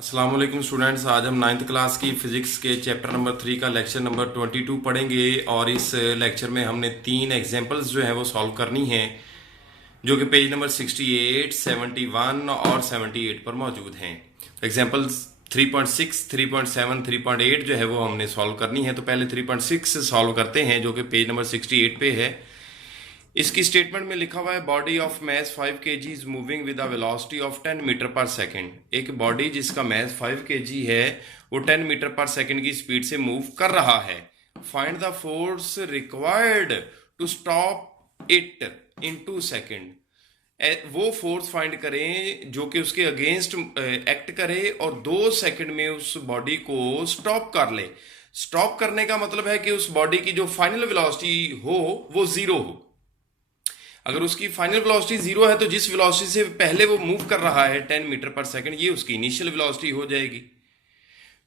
अस्सलाम वालेकुम स्टूडेंट्स। आज हम नाइन्थ क्लास की फिजिक्स के चैप्टर नंबर 3 का लेक्चर नंबर 22 पढ़ेंगे और इस लेक्चर में हमने 3 एग्जांपल्स जो है वो सॉल्व करनी है जो कि पेज नंबर 68, 71 और 78 पर मौजूद हैं। एग्जांपल्स 3.6, 3.7, 3.8 जो है वो हमने सॉल्व करनी है। तो पहले 3.6 सॉल्व करते हैं जो कि पेज नंबर 68 पे है। इसकी स्टेटमेंट में लिखा हुआ है body of mass 5 kg is moving with a velocity of 10 meter per second. एक बॉडी जिसका मैस 5 kg है वो 10 मीटर पर सेकंड की स्पीड से मूव कर रहा है। Find the force required to stop it in 2 second. वो फोर्स फाइंड करें जो कि उसके अगेंस्ट एक्ट करे और 2 सेकंड में उस बॉडी को स्टॉप कर ले। स्टॉप करने का मतलब है कि उस बॉडी की जो फाइनल वेलोसिटी हो वो जीरो हो। अगर उसकी फाइनल वेलोसिटी जीरो है तो जिस वेलोसिटी से पहले वो मूव कर रहा है 10 मीटर पर सेकंड, ये उसकी इनिशियल वेलोसिटी हो जाएगी।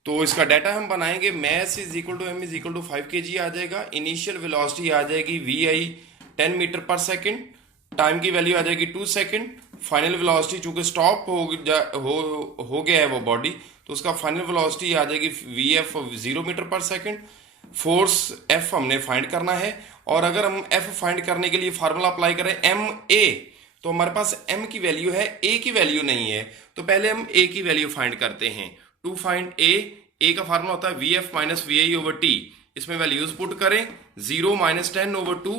तो इसका डाटा हम बनाएंगे। Mass is equal to M is equal to 5 kg आ जाएगा। इनिशियल वेलोसिटी आ जाएगी V I 10 meter per second. Time की वैल्यू आ जाएगी 2 सेकंड। फाइनल वेलोसिटी चूंकि स्टॉप हो गया है वो बॉडी, तो उसका फाइनल वेलोसिटी आ जाएगी V F 0 metre per second. Force F हमने फाइंड करना है और अगर हम एफ फाइंड करने के लिए फार्मूला अप्लाई करें एम ए, तो हमारे पास एम की वैल्यू है, ए की वैल्यू नहीं है। तो पहले हम ए की वैल्यू फाइंड करते हैं। टू फाइंड ए का फार्मूला होता है V F minus V I over T. इसमें वैल्यूज पुट करें 0 माइनस 10 ओवर 2,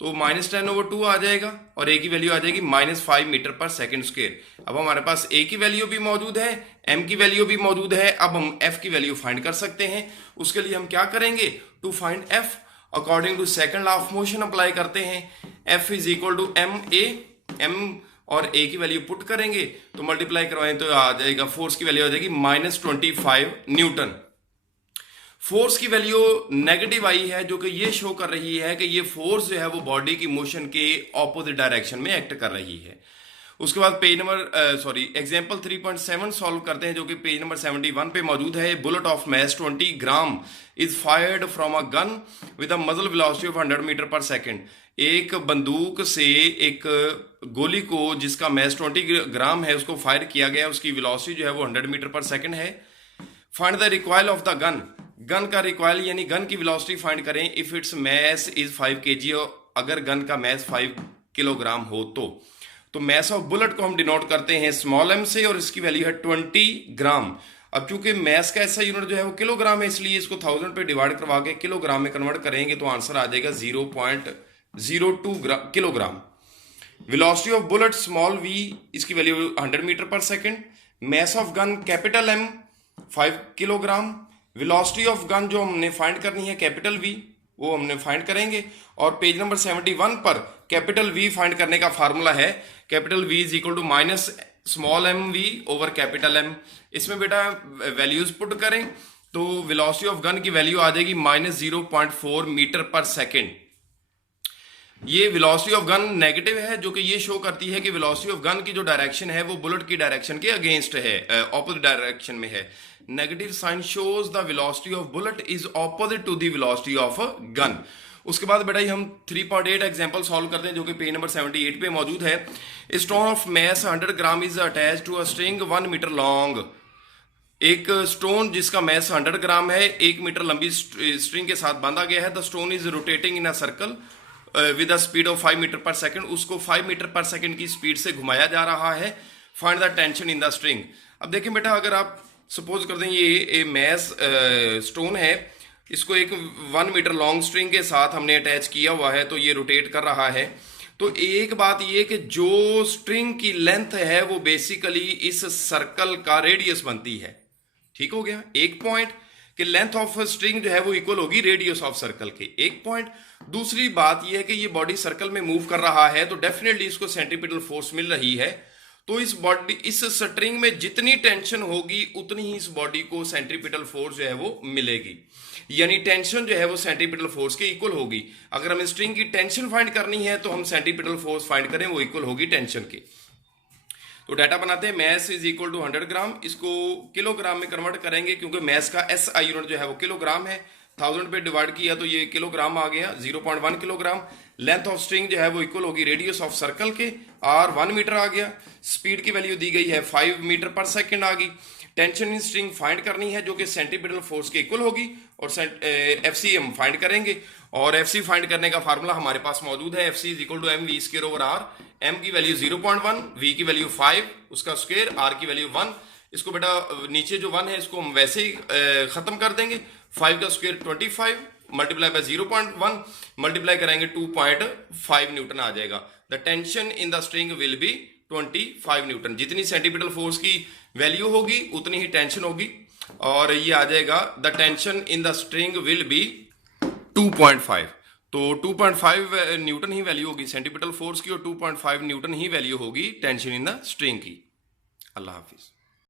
तो माइनस 10 ओवर 2 आ जाएगा और ए की वैल्यू आ जाएगी minus 5 meter per second square. अब हमारे पास ए की वैल्यू भी मौजूद है, एम की वैल्यू भी मौजूद है। अब हम एफ की वैल्यू फाइंड कर सकते हैं। उसके लिए हम क्या करेंगे, to find F according to second law of motion apply करते हैं। F is equal to M A, M और ए की वैल्यू पुट करेंगे तो मल्टीप्लाई करवाएं तो आ जाएगा, फोर्स की वैल्यू आ जाएगी माइनस 25 न्यूटन। फोर्स की वैल्यू नेगेटिव आई है जो कि ये शो कर रही है कि ये फोर्स जो है वो बॉडी की मोशन के ऑपोजिट डायरेक्शन में एक्ट कर रही है। उसके बाद पेज नंबर एग्जांपल 3.7 सॉल्व करते हैं जो कि पेज नंबर 71 पे मौजूद है। Bullet of mass 20 gram is fired from a gun with a मजल velocity of 100 meter per second. एक बंदूक से एक गोली को जिसका मैस 20 ग्राम है उसको फायर किया गया, उसकी वेलोसिटी जो है वो 100 मीटर पर सेकंड है। Find the recoil of the gun. Gun का रिकॉइल यानी गन की वेलोसिटी फाइंड करें if it's mass is 5 kg। अगर गन का मैस 5 किलोग्राम हो तो मैस ऑफ बुलेट को हम डिनोट करते हैं स्मॉल एम से और इसकी वैल्यू है 20 ग्राम। अब चूंकि मैस का ऐसा यूनिट जो है वो किलोग्राम है, इसलिए इसको 1000 पे डिवाइड करवा के किलोग्राम में कन्वर्ट करेंगे तो आंसर आ जाएगा 0.02 kilogram. Velocity of bullet small V, इसकी वैल्यू 100 meter per second. Mass of gun capital M 5 kilogram. Velocity of gun जो हमने फाइंड करनी है कैपिटल वी, वो हमने फाइंड करेंगे। और पेज नंबर 71 पर कैपिटल वी फाइंड करने का फार्मूला है capital V is equal to minus small M V over capital M. इसमें बेटा वैल्यूज पुट करें तो वेलोसिटी ऑफ गन की वैल्यू आ जाएगी माइनस 0.4 मीटर पर सेकेंड। ये वेलोसिटी ऑफ गन नेगेटिव है जो कि ये शो करती है कि वेलोसिटी ऑफ गन की जो डायरेक्शन है वो बुलेट की डायरेक्शन के अगेंस्ट है, ऑपोजिट डायरेक्शन में है। Negative sign shows the velocity of bullet is opposite to the velocity of gun. उसके बाद बेटा हम 3.8 एग्जांपल सॉल्व करते हैं जो कि पेज नंबर 78 पे मौजूद है। Stone of mass 100 gram is attached to a string 1 meter long. एक स्टोन जिसका मैस 100 ग्राम है 1 मीटर लंबी स्ट्रिंग के साथ बांधा गया है। The stone is rotating in a circle with a speed of 5 meter per second. उसको 5 मीटर पर सेकंड की स्पीड से घुमाया जा रहा है। Find the tension in the string. अब देखें बेटा, अगर आप सपोज कर दें ये मैस स्टोन है, इसको एक 1 मीटर लॉन्ग स्ट्रिंग के साथ हमने अटैच किया हुआ है तो ये रोटेट कर रहा है। तो एक बात ये कि जो स्ट्रिंग की लेंथ है वो बेसिकली इस सर्कल का रेडियस बनती है। ठीक हो गया एक पॉइंट कि लेंथ ऑफ स्ट्रिंग जो है वो इक्वल होगी रेडियस ऑफ सर्कल के, एक पॉइंट। दूसरी बात यह है कि ये बॉडी सर्कल में मूव कर रहा है तो डेफिनेटली इसको सेंट्रीपिटल फोर्स मिल रही है। तो इस स्ट्रिंग में जितनी टेंशन होगी उतनी ही इस बॉडी को सेंट्रीपिटल फोर्स जो है वो मिलेगी, यानी टेंशन जो है वो सेंट्रीपिटल फोर्स के इक्वल होगी। अगर हमें स्ट्रिंग की टेंशन फाइंड करनी है तो हम सेंट्रीपिटल फोर्स फाइंड करें, वो इक्वल होगी टेंशन के। तो डाटा बनाते हैं। मैस इज इक्वल टू 100 ग्राम, इसको किलोग्राम में कन्वर्ट करेंगे क्योंकि मैस का एस आई यूनिट जो है वो किलोग्राम है। 1000 पे डिवाइड किया तो ये किलोग्राम आ गया, 0.1 किलोग्राम। लेंथ ऑफ स्ट्रिंग जो है वो इक्वल होगी रेडियस ऑफ सर्कल के, आर 1 मीटर आ गया। स्पीड की वैल्यू दी गई है 5 मीटर पर सेकंड आ गई। टेंशन इन स्ट्रिंग फाइंड करनी है जो कि सेंटीपिटल फोर्स के इक्वल होगी, और एफसी हम फाइंड करेंगे। और एफसी फाइंड करने का फार्मूला हमारे पास मौजूद है, FC is equal to M V square over R. M की वैल्यू 0.1, वी की वैल्यू 5, उसका स्क्वायर, आर की वैल्यू 1। इसको बेटा नीचे जो 1 है इसको हम वैसे ही खत्म कर देंगे। 5 का स्क्वायर 25 मल्टीप्लाई बाय 0.1 मल्टीप्लाई करेंगे 2.5 न्यूटन आ जाएगा। The tension in the string will be 25 Newton. जितनी सेंटीपिटल फोर्स की वैल्यू होगी उतनी ही टेंशन होगी, और ये आ जाएगा the tension in the string will be 2.5। तो 2.5 न्यूटन ही वैल्यू होगी सेंटीपिटल फोर्स की, और 2.5 न्यूटन ही वैल्यू होगी टेंशन इन द स्ट्रिंग की। अल्लाह हाफिज।